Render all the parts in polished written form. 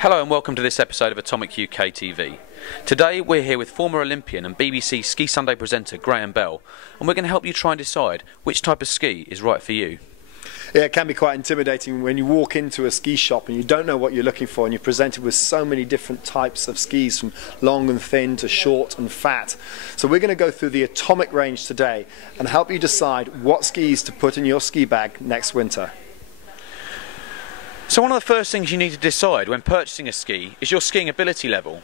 Hello and welcome to this episode of atomicUKTV. Today we're here with former Olympian and BBC Ski Sunday presenter Graham Bell, and we're going to help you try and decide which type of ski is right for you. Yeah, it can be quite intimidating when you walk into a ski shop and you don't know what you're looking for, and you're presented with so many different types of skis, from long and thin to short and fat. So we're going to go through the Atomic range today and help you decide what skis to put in your ski bag next winter. So one of the first things you need to decide when purchasing a ski is your skiing ability level.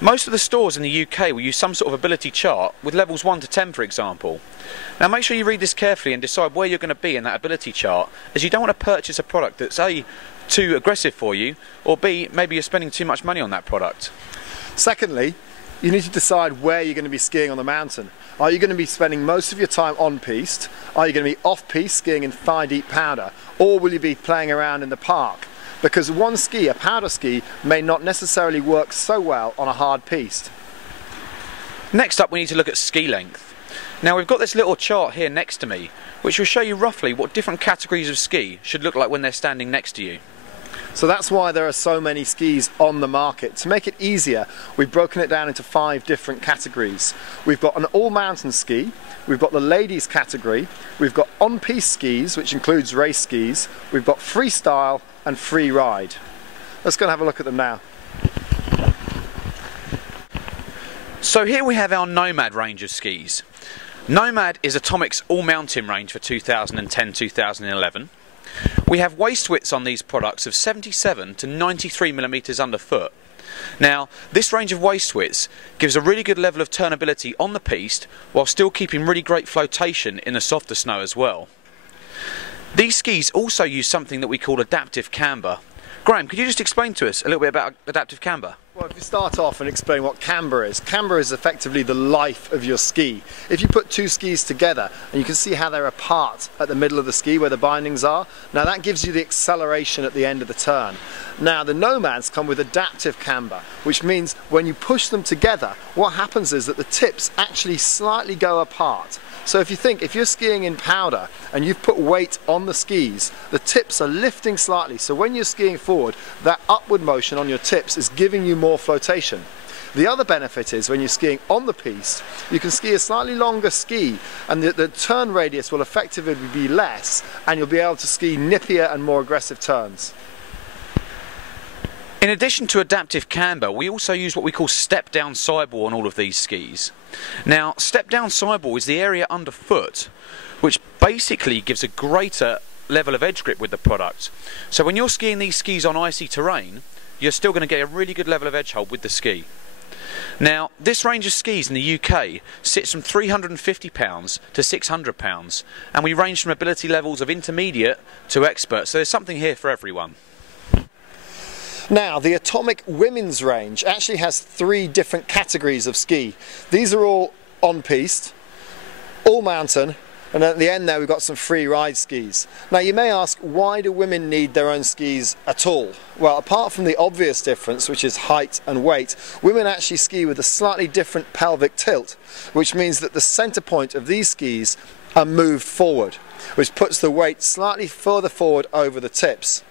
Most of the stores in the UK will use some sort of ability chart with levels 1 to 10, for example. Now make sure you read this carefully and decide where you're going to be in that ability chart, as you don't want to purchase a product that's A, too aggressive for you, or B, maybe you're spending too much money on that product. Secondly, you need to decide where you're going to be skiing on the mountain. Are you going to be spending most of your time on-piste? Are you going to be off-piste skiing in thigh-deep powder? Or will you be playing around in the park? Because one ski, a powder ski, may not necessarily work so well on a hard piste. Next up, we need to look at ski length. Now we've got this little chart here next to me, which will show you roughly what different categories of ski should look like when they're standing next to you. So that's why there are so many skis on the market. To make it easier, we've broken it down into 5 different categories. We've got an all-mountain ski, we've got the ladies category, we've got on-piste skis, which includes race skis, we've got freestyle and free ride. Let's go and have a look at them now. So here we have our Nomad range of skis. Nomad is Atomic's all-mountain range for 2010-2011. We have waist widths on these products of 77 to 93 millimeters underfoot. Now, this range of waist widths gives a really good level of turnability on the piste while still keeping really great flotation in the softer snow as well. These skis also use something that we call adaptive camber. Graham, could you just explain to us a little bit about adaptive camber? Well, if you start off and explain what camber is effectively the life of your ski. If you put 2 skis together, and you can see how they're apart at the middle of the ski where the bindings are, now that gives you the acceleration at the end of the turn. Now the Nomads come with adaptive camber, which means when you push them together, what happens is that the tips actually slightly go apart. So if you think, if you're skiing in powder and you've put weight on the skis, the tips are lifting slightly, so when you're skiing forward, that upward motion on your tips is giving you more flotation. The other benefit is when you're skiing on the piste, you can ski a slightly longer ski, and the turn radius will effectively be less, and you'll be able to ski nippier and more aggressive turns. In addition to adaptive camber, we also use what we call step-down sidewall on all of these skis. Now, step-down sidewall is the area underfoot, which basically gives a greater level of edge grip with the product. So when you're skiing these skis on icy terrain, you're still going to get a really good level of edge hold with the ski. Now, this range of skis in the UK sits from £350 to £600, and we range from ability levels of intermediate to expert, so there's something here for everyone. Now, the Atomic women's range actually has 3 different categories of ski. These are all on-piste, all mountain, and at the end there we've got some free ride skis. Now you may ask, why do women need their own skis at all? Well, apart from the obvious difference, which is height and weight, women actually ski with a slightly different pelvic tilt, which means that the center point of these skis are moved forward, which puts the weight slightly further forward over the tips.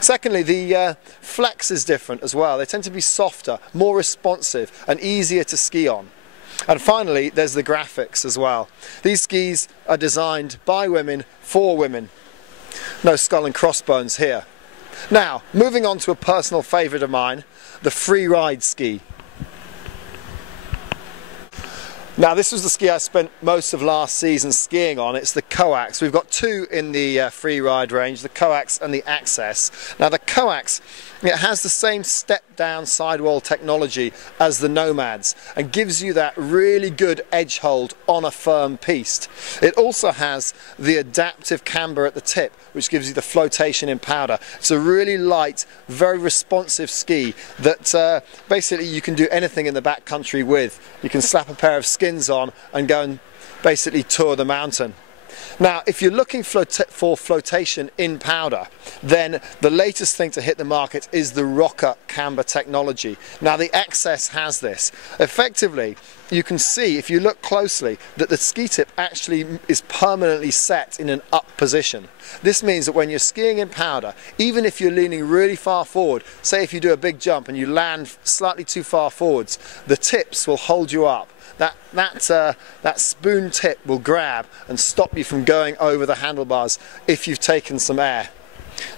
Secondly, the flex is different as well. They tend to be softer, more responsive and easier to ski on. And finally, there's the graphics as well. These skis are designed by women for women. No skull and crossbones here. Now, moving on to a personal favourite of mine, the free ride ski. Now this was the ski I spent most of last season skiing on. It's the Coax. We've got 2 in the free ride range, the Coax and the Access. Now the Coax, it has the same step down sidewall technology as the Nomads and gives you that really good edge hold on a firm piste. It also has the adaptive camber at the tip, which gives you the flotation in powder. It's a really light, very responsive ski that basically you can do anything in the backcountry with. You can slap a pair of skins on and go and basically tour the mountain. Now, if you're looking for flotation in powder, then the latest thing to hit the market is the rocker camber technology. Now, the XS has this. Effectively, you can see, if you look closely, that the ski tip actually is permanently set in an up position. This means that when you're skiing in powder, even if you're leaning really far forward, say if you do a big jump and you land slightly too far forwards, the tips will hold you up. That spoon tip will grab and stop you from going over the handlebars if you've taken some air.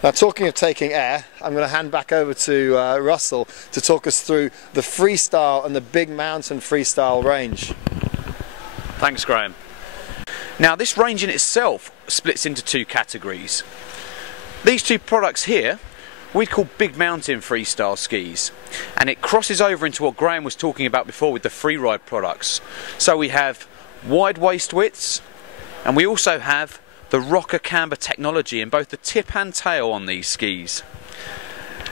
Now, talking of taking air, I'm going to hand back over to Russell to talk us through the freestyle and the big mountain freestyle range. Thanks, Graham. Now, this range in itself splits into two categories. These two products here we call big mountain freestyle skis, and it crosses over into what Graham was talking about before with the freeride products. So we have wide waist widths, and we also have the rocker camber technology in both the tip and tail on these skis.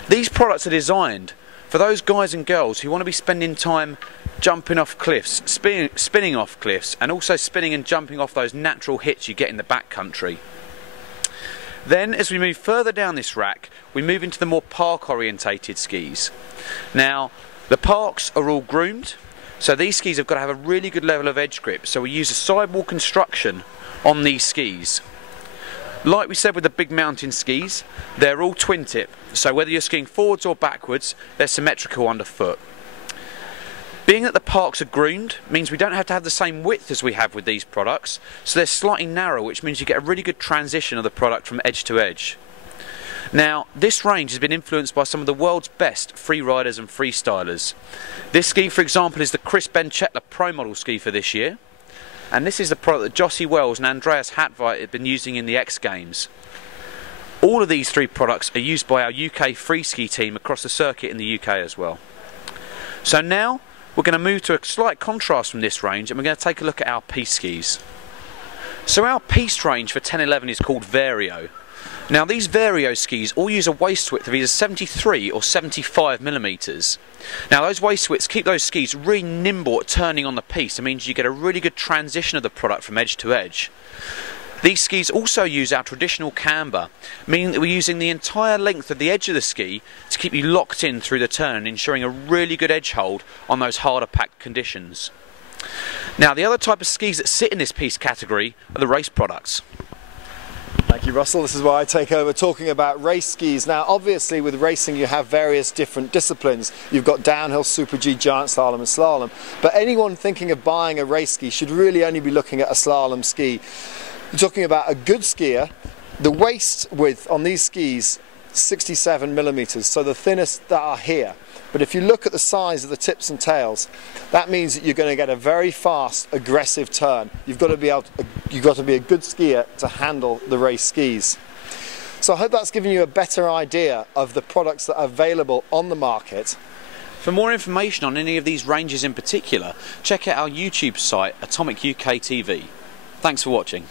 These products are designed for those guys and girls who want to be spending time jumping off cliffs, spinning off cliffs, and also spinning and jumping off those natural hits you get in the backcountry. Then, as we move further down this rack, we move into the more park orientated skis. Now, the parks are all groomed, so these skis have got to have a really good level of edge grip, so we use a sidewall construction on these skis. Like we said with the big mountain skis, they're all twin tip, so whether you're skiing forwards or backwards, they're symmetrical underfoot. Being that the parks are groomed means we don't have to have the same width as we have with these products, so they're slightly narrow, which means you get a really good transition of the product from edge to edge. Now, this range has been influenced by some of the world's best freeriders and freestylers. This ski, for example, is the Chris Ben Chetler Pro Model ski for this year, and this is the product that Jossie Wells and Andreas Hatveit have been using in the X Games. All of these three products are used by our UK free ski team across the circuit in the UK as well. So now, we're going to move to a slight contrast from this range, and we're going to take a look at our piste skis. So our piste range for 1011 is called Vario. Now, these Vario skis all use a waist width of either 73 or 75 millimeters. Now, those waist widths keep those skis really nimble at turning on the piste. It means you get a really good transition of the product from edge to edge. These skis also use our traditional camber, meaning that we're using the entire length of the edge of the ski to keep you locked in through the turn, ensuring a really good edge hold on those harder packed conditions. Now, the other type of skis that sit in this piste category are the race products. Thank you, Russell. This is why I take over talking about race skis. Now, obviously with racing you have various different disciplines. You've got downhill, Super G, giant slalom and slalom. But anyone thinking of buying a race ski should really only be looking at a slalom ski. You're talking about a good skier. The waist width on these skis, 67 millimeters, so the thinnest that are here. But if you look at the size of the tips and tails, that means that you're going to get a very fast, aggressive turn. You've got to be a good skier to handle the race skis. So I hope that's given you a better idea of the products that are available on the market. For more information on any of these ranges in particular, check out our YouTube site, atomicUKTV. Thanks for watching.